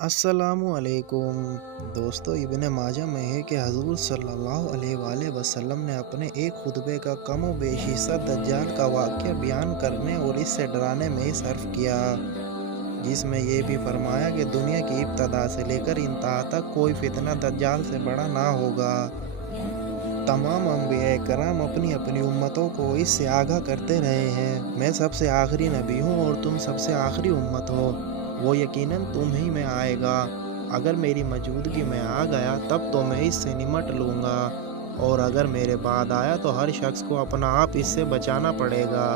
अस्सलामुअलैकुम दोस्तों, इब्न माजा में है कि हजूर सल्लल्लाहु अलैहि वसल्लम ने अपने एक खुतबे का कम व बेश हिस्सा दज्जाल का वाक़या बयान करने और इससे डराने में ही सर्फ किया, जिसमें यह भी फरमाया कि दुनिया की इब्तदा से लेकर इंतहा तक कोई फितना दज्जाल से बड़ा ना होगा। तमाम अंबिया कराम अपनी अपनी उम्मतों को इससे आगाह करते रहे हैं। मैं सबसे आखिरी नबी हूँ और तुम सबसे आखिरी उम्मत हो। वो यकीनन तुम ही में आएगा। अगर मेरी मौजूदगी में आ गया तब तो मैं इससे निमट लूँगा, और अगर मेरे बाद आया तो हर शख्स को अपना आप इससे बचाना पड़ेगा।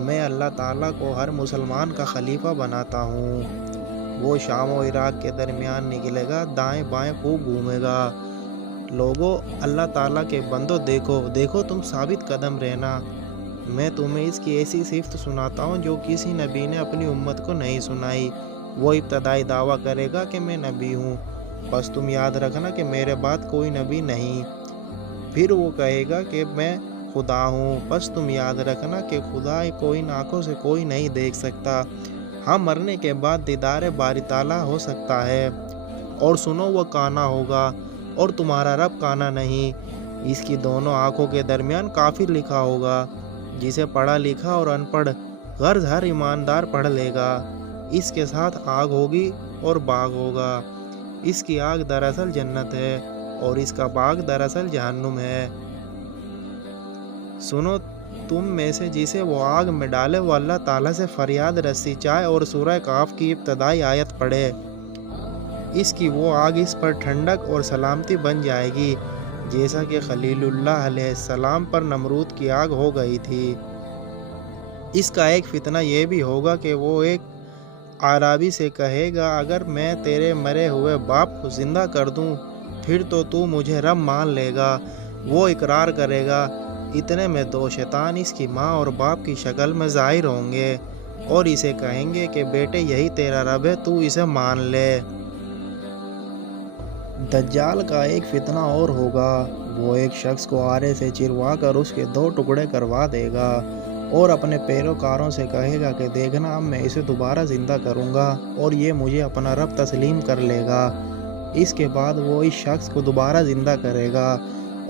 मैं अल्लाह ताला को हर मुसलमान का खलीफा बनाता हूँ। वो शाम और इराक के दरमियान निकलेगा, दाएं बाएं खूब घूमेगा। लोगों, अल्लाह ताला के बंदो, देखो देखो, तुम साबित कदम रहना। मैं तुम्हें इसकी ऐसी सिफ़त सुनाता हूँ जो किसी नबी ने अपनी उम्मत को नहीं सुनाई। वो इब्तदाई दावा करेगा कि मैं नबी हूँ, बस तुम याद रखना कि मेरे बाद कोई नबी नहीं। फिर वो कहेगा कि मैं खुदा हूँ, बस तुम याद रखना कि खुदा को इन आँखों से कोई नहीं देख सकता। हाँ, मरने के बाद दीदार बारी ताला हो सकता है। और सुनो, वो काना होगा और तुम्हारा रब काना नहीं। इसकी दोनों आँखों के दरमियान काफिर लिखा होगा, जिसे पढ़ा लिखा और अनपढ़ गर्ज हर ईमानदार पढ़ लेगा। इसके साथ आग होगी और बाग होगा। इसकी आग दरअसल जन्नत है और इसका बाग दरअसल जहन्नुम है। सुनो, तुम में से जिसे वो आग में डाले वो अल्लाह ताला से फरियाद रस्सी चाहे और सूरह काफ की इब्तदाई आयत पढ़े। इसकी वो आग इस पर ठंडक और सलामती बन जाएगी, जैसा कि खलीलुल्लाह अलैहिस्सलाम पर नमरूद की आग हो गई थी। इसका एक फितना यह भी होगा कि वो एक आराबी से कहेगा, अगर मैं तेरे मरे हुए बाप को जिंदा कर दूं, फिर तो तू मुझे रब मान लेगा। वो इकरार करेगा। इतने में दो शैतान इसकी माँ और बाप की शक्ल में ज़ाहिर होंगे और इसे कहेंगे कि बेटे, यही तेरा रब है, तू इसे मान ले। दज्जाल का एक फितना और होगा। वो एक शख्स को आरे से चिरवा कर उसके दो टुकड़े करवा देगा और अपने पैरोकारों से कहेगा कि देखना, अब मैं इसे दोबारा ज़िंदा करूँगा और ये मुझे अपना रब तस्लीम कर लेगा। इसके बाद वो इस शख्स को दोबारा ज़िंदा करेगा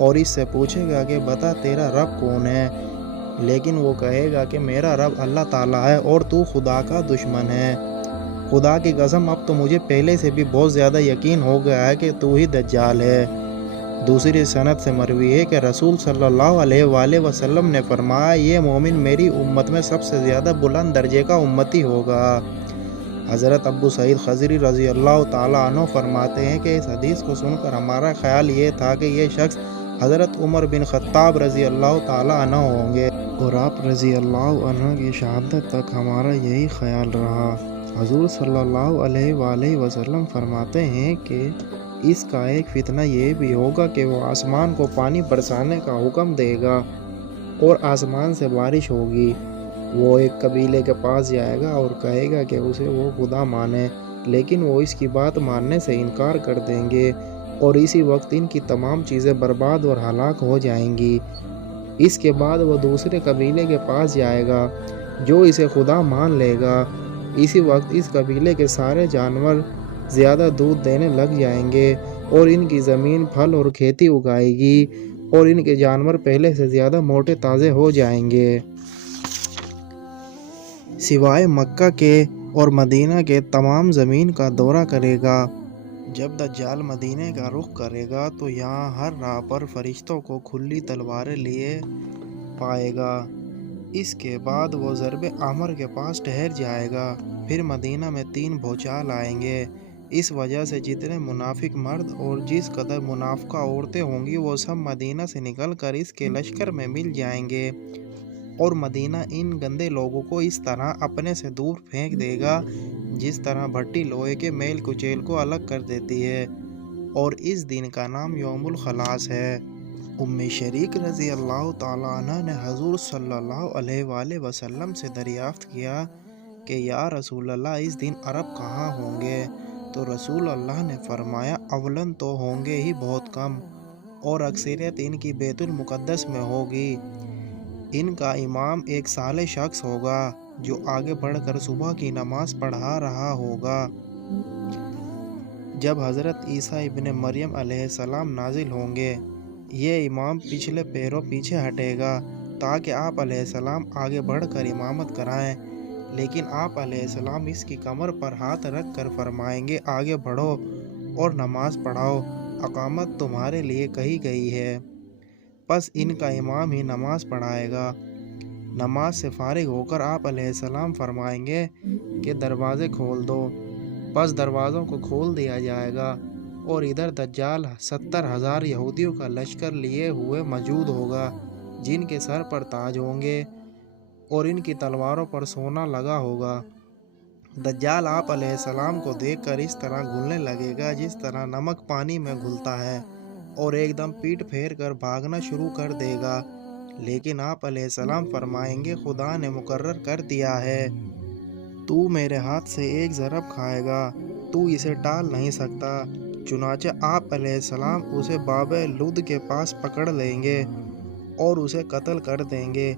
और इससे पूछेगा कि बता, तेरा रब कौन है? लेकिन वो कहेगा कि मेरा रब अल्लाह ताला है और तू खुदा का दुश्मन है। खुदा की कसम, अब तो मुझे पहले से भी बहुत ज़्यादा यकीन हो गया है कि तू ही दज्जाल है। दूसरी सनद से मरवी है कि रसूल सल्लल्लाहु अलैहि वसल्लम ने फरमाया, ये मोमिन मेरी उम्मत में सबसे ज़्यादा बुलंद दर्जे का उम्मती होगा। हज़रत अबू सईद खज़री रज़ी अल्लाह ताला अन्हु फरमाते हैं कि इस हदीस को सुनकर हमारा ख्याल ये था कि ये शख्स हज़रत उमर बिन ख़त्ताब रज़ी अल्लाह ताला अन्हु होंगे, और आप रज़ी अल्लाह अन्हु की शहादत तक हमारा यही ख्याल रहा। हजूर सल्लल्लाहु अलैहि वसल्लम फरमाते हैं कि इसका एक फितना ये भी होगा कि वो आसमान को पानी बरसाने का हुक्म देगा और आसमान से बारिश होगी। वो एक कबीले के पास जाएगा और कहेगा कि उसे वो खुदा माने, लेकिन वो इसकी बात मानने से इनकार कर देंगे और इसी वक्त इनकी तमाम चीज़ें बर्बाद और हलाक हो जाएंगी। इसके बाद वो दूसरे कबीले के पास जाएगा जो इसे खुदा मान लेगा। इसी वक्त इस कबीले के सारे जानवर ज़्यादा दूध देने लग जाएंगे और इनकी ज़मीन फल और खेती उगाएगी और इनके जानवर पहले से ज़्यादा मोटे ताज़े हो जाएंगे। सिवाय मक्का के और मदीना के तमाम ज़मीन का दौरा करेगा। जब दज्जाल मदीने का रुख करेगा तो यहाँ हर राह पर फरिश्तों को खुली तलवारें लिए पाएगा। इसके बाद वो ज़रब आमर के पास ठहर जाएगा। फिर मदीना में 3 भूचाल आएंगे। इस वजह से जितने मुनाफिक मर्द और जिस कदर मुनाफिका औरतें होंगी वो सब मदीना से निकल कर इसके लश्कर में मिल जाएंगे और मदीना इन गंदे लोगों को इस तरह अपने से दूर फेंक देगा जिस तरह भट्टी लोहे के मेल कुचेल को अलग कर देती है। और इस दिन का नाम यौमुल खलास है। उम्मे शरीक रज़ी अल्लाह ताला अन्हा ने हजूर सल्लल्लाहु अलैहि वसल्लम से दरियाफ्त किया कि या रसूल अल्लाह, इस दिन अरब कहाँ होंगे? तो रसूल अल्लाह ने फरमाया, अवलन तो होंगे ही बहुत कम और अक्सरियत इनकी बैतुल मुक़द्दस में होगी। इनका इमाम एक साले शख्स होगा जो आगे बढ़कर सुबह की नमाज पढ़ा रहा होगा جب حضرت عیسیٰ ابن مریم علیہ السلام نازل ہوں گے، یہ امام پچھلے پیروں پیچھے ہٹے گا تاکہ آپ علیہ السلام آگے بڑھ کر امامت کرائیں، لیکن آپ علیہ السلام اس کی کمر پر ہاتھ رکھ کر فرمائیں گے آگے بڑھو اور نماز پڑھاؤ، اقامت تمہارے لیے کہی گئی ہے۔ پس ان کا امام ہی نماز پڑھائے گا۔ نماز سے فارغ ہو کر آپ علیہ السلام فرمائیں گے کہ دروازے کھول دو، پس دروازوں کو کھول دیا جائے گا اور ادھر دجال 70,000 یہودیوں کا لشکر لیے ہوئے موجود ہوگا، جن کے سر پر تاج ہوں گے اور ان کی تلواروں پر سونا لگا ہوگا۔ دجال آپ علیہ السلام کو دیکھ کر اس طرح گھلنے لگے گا جس طرح نمک پانی میں گھلتا ہے، اور ایک دم پیٹ پھیر کر بھاگنا شروع کر دے گا، لیکن آپ علیہ السلام فرمائیں گے خدا نے مقرر کر دیا ہے، تو میرے ہاتھ سے ایک ضرب کھائے گا، تو اسے ٹال نہیں سکتا۔ چنانچہ آپ علیہ السلام اسے باب لد کے پاس پکڑ لیں گے اور اسے قتل کر دیں گے۔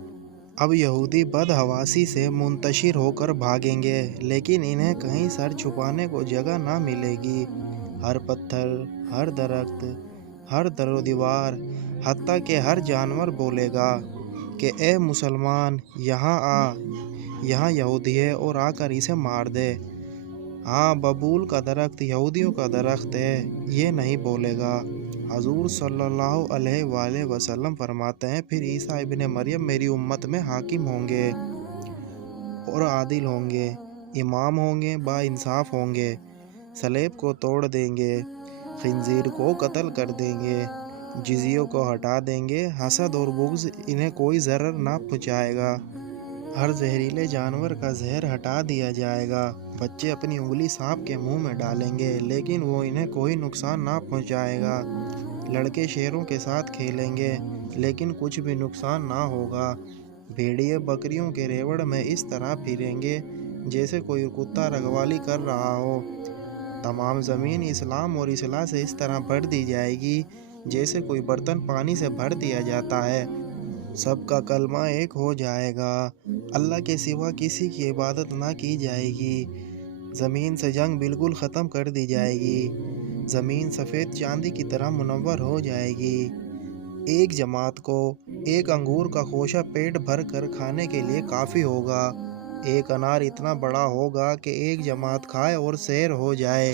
اب یہودی بدحواسی سے منتشر ہو کر بھاگیں گے، لیکن انہیں کہیں سر چھپانے کو جگہ نہ ملے گی۔ ہر پتھر، ہر درخت، ہر در و دیوار، حتیٰ کہ ہر جانور بولے گا کہ اے مسلمان یہاں آ، یہاں یہودی ہے اور آ کر اسے مار دے۔ ہاں، ببول کا درخت یہودیوں کا درخت ہے، یہ نہیں بولے گا۔ حضور صلی اللہ علیہ وآلہ وسلم فرماتے ہیں، پھر عیسیٰ ابن مریم میری امت میں حاکم ہوں گے اور عادل ہوں گے، امام ہوں گے، با انصاف ہوں گے، صلیب کو توڑ دیں گے، خنزیر کو قتل کر دیں گے، جزیوں کو ہٹا دیں گے، حسد اور بغض انہیں کوئی ضرر نہ پہنچائے گا، ہر زہریلے جانور کا زہر ہٹا دیا جائے گا، بچے اپنی انگلی سانپ کے منہ میں ڈالیں گے لیکن وہ انہیں کوئی نقصان نہ پہنچائے گا، لڑکے شیروں کے ساتھ کھیلیں گے لیکن کچھ بھی نقصان نہ ہوگا، بھیڑیے بکریوں کے ریوڑ میں اس طرح پھریں گے جیسے کوئی کتا رکھوالی کر رہا ہو، تمام زمین اسلام اور اصلاح سے اس طرح بھر دی جائے گی جیسے کوئی برتن پانی سے بھر دیا جاتا ہے، سب کا کلمہ ایک ہو جائے گا، اللہ کے سوا کسی کی عبادت نہ کی جائے گی، زمین سے جنگ بالکل ختم کر دی جائے گی، زمین سفید چاندی کی طرح منور ہو جائے گی، ایک جماعت کو ایک انگور کا خوشہ پیٹ بھر کر کھانے کے لیے کافی ہوگا، ایک انار اتنا بڑا ہوگا کہ ایک جماعت کھائے اور سیر ہو جائے،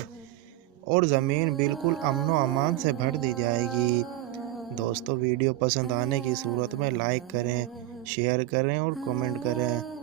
اور زمین بالکل امن و امان سے بھر دی جائے گی۔ دوستو، ویڈیو پسند آنے کی صورت میں لائک کریں، شیئر کریں اور کمنٹ کریں۔